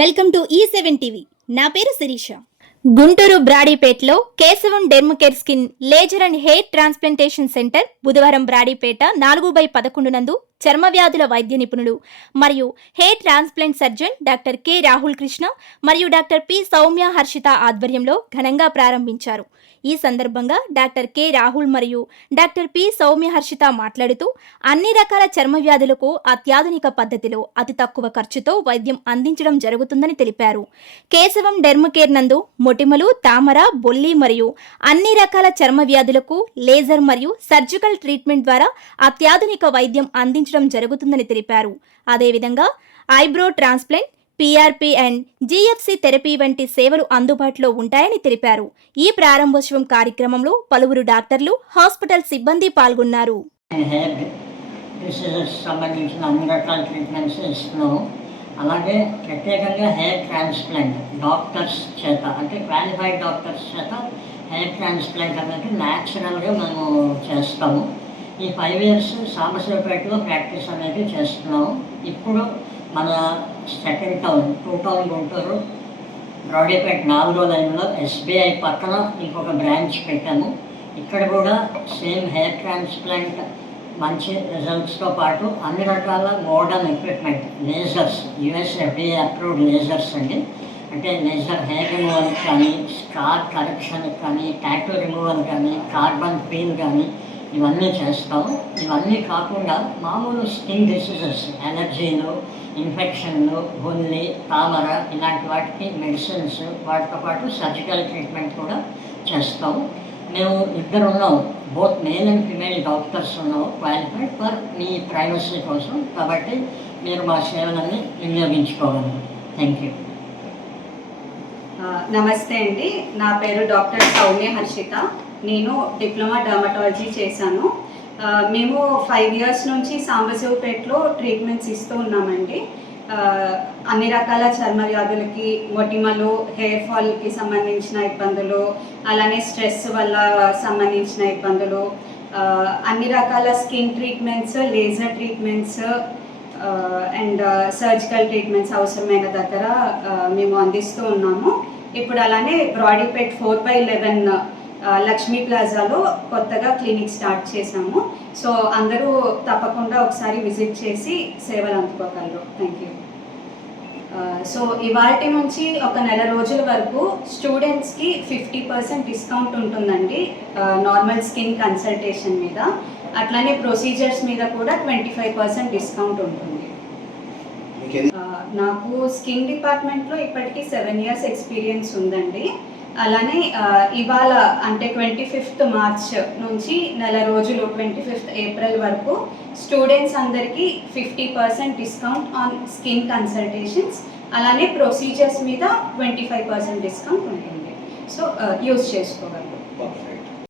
Welcome to E7 TV. నా పేరు శిరీష. గుంటూరు బ్రాడీపేటలో Keshavam dermacare skin laser and hair transplantation center బుధవారం బ్రాడీపేట 4/11 నందు చర్మ వ్యాధుల వైద్య నిపుణులు మరియు hair transplant surgeon doctor K Rahul Krishna మరియు డాక్టర్ పి సౌమ్య హర్షిత ఆధ్వర్యంలో ఘనంగా ప్రారంభించారు. ఈ సందర్భంగా డాక్టర్ కె రాహుల్ మరియు డాక్టర్ పి సౌమ్య హర్షిత మాట్లాడుతూ అన్ని రకాల చర్మ వ్యాధులకు అత్యాధునిక పద్ధతిలో అతి తక్కువ ఖర్చుతో వైద్యం అందించడం జరుగుతుందని తెలిపారు. కేశవం డెర్మకేర్ నందు మొటిమలు, తామర, బొల్లి మరియు అన్ని రకాల చర్మ వ్యాధులకు లేజర్ మరియు సర్జికల్ ట్రీట్మెంట్ ద్వారా అత్యాధునిక వైద్యం అందించడం జరుగుతుందని తెలిపారు. అదేవిధంగా eyebrow transplant, PRP and GFC therapy వంటి సేవలు అందుబాటులో ఉంటాయని తెలిపారు. ఈ ప్రారంభోత్సవం కార్యక్రమంలో పలువురు డాక్టర్లు, హాస్పిటల్ సిబ్బంది పాల్గొన్నారు. సంబంధించిన అన్ని రకాల ట్రీట్మెంట్స్ ఇస్తున్నాము. అలాగే ప్రత్యేకంగా హెయిర్ ట్రాన్స్ప్లాంట్ డాక్టర్స్ చేత, అంటే క్వాలిఫైడ్ డాక్టర్స్ చేత హెయిర్ ట్రాన్స్ప్లాంట్ అనేది న్యాచురల్గా మేము చేస్తాము. ఈ 5 years సాంబశివపేటలో ప్రాక్టీస్ అనేది చేస్తున్నాము. ఇప్పుడు మన సెకండ్ టౌన్ గుంటూరు బ్రాడీపేట 4వ లైన్లో SBI పక్కన ఇంకొక బ్రాంచ్ పెట్టాము. ఇక్కడ కూడా సేమ్ హెయిర్ ట్రాన్స్ప్లాంట్ మంచి రిజల్ట్స్తో పాటు అన్ని రకాల modern equipment, lasers, US FDA approved lasers అండి. అంటే లేజర్ హెయిర్ రిమూవల్ కానీ, స్కార్ కరెక్షన్ కానీ, టాటూ రిమూవల్ కానీ, కార్బన్ పీల్ కానీ ఇవన్నీ చేస్తాము. ఇవన్నీ కాకుండా మామూలు స్కిన్ డిసీజెస్, అలర్జీలు, ఇన్ఫెక్షన్లు, బొల్లి, తామర ఇలాంటి వాటికి మెడిసిన్స్, వాటితో పాటు సర్జికల్ ట్రీట్మెంట్ కూడా చేస్తాము. మేము ఇద్దరు ఉన్నాం, both male and female doctors ఉన్నాము, క్వాలిఫైడ్ ఫర్ మీ ప్రైవసీ కోసం. కాబట్టి మీరు మా సేవలన్నీ వినియోగించుకోగలరు. Thank you. నమస్తే అండి, నా పేరు డాక్టర్ సౌమ్య హర్షిత. నేను డిప్లొమా డర్మటాలజీ చేశాను. మేము 5 years నుంచి సాంబశివపేటలో ట్రీట్మెంట్స్ ఇస్తూ ఉన్నామండి. అన్ని రకాల చర్మ వ్యాధులకి, మొటిమలు, హెయిర్ ఫాల్కి సంబంధించిన ఇబ్బందులు, అలానే స్ట్రెస్ వల్ల సంబంధించిన ఇబ్బందులు, అన్ని రకాల skin treatments, laser treatments and surgical treatments అవసరమైన దగ్గర మేము అందిస్తూ ఉన్నాము. ఇప్పుడు అలానే బ్రాడీపేట్ 4/11 లక్ష్మీ ప్లాజాలో కొత్తగా క్లినిక్ స్టార్ట్ చేశాము. సో అందరూ తప్పకుండా ఒకసారి విజిట్ చేసి సేవలు అందుకోగలరు. Thank you. సో ఇవాల్టి నుంచి ఒక నెల రోజుల వరకు స్టూడెంట్స్కి 50% డిస్కౌంట్ ఉంటుందండి నార్మల్ స్కిన్ కన్సల్టేషన్ మీద. అట్లానే ప్రొసీజర్స్ మీద కూడా 25% డిస్కౌంట్ ఉంటుంది. నాకు స్కిన్ డిపార్ట్మెంట్లో ఇప్పటికీ 7 years ఎక్స్పీరియన్స్ ఉందండి. అలానే ఇవాళ అంటే 25th March నుంచి నెల రోజులు 25th April వరకు స్టూడెంట్స్ అందరికీ 50% డిస్కౌంట్ ఆన్ స్కిన్ కన్సల్టేషన్స్, అలానే ప్రొసీజర్స్ మీద 25% డిస్కౌంట్ ఉంటుంది. సో యూజ్ చేసుకోగలరు.